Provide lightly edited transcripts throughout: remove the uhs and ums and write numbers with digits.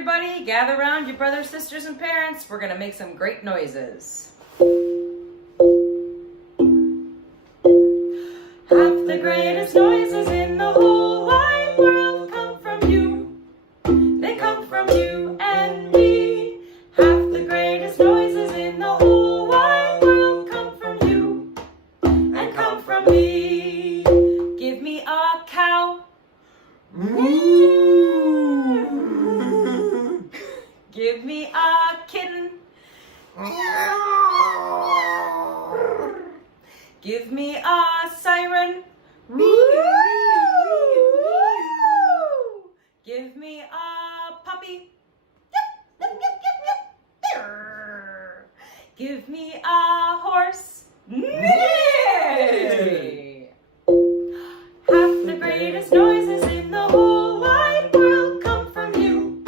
everybody, gather around your brothers, sisters, and parents. We're gonna make some great noises. Half the greatest noises in the whole wide world come from you. They come from you and me. Half the greatest noises in the whole wide world come from you and come from me. Give me a cow. Give me a kitten. Give me a siren. Give me a puppy. Give me a horse. Half the greatest noises in the whole wide world come from you.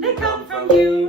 They come from you.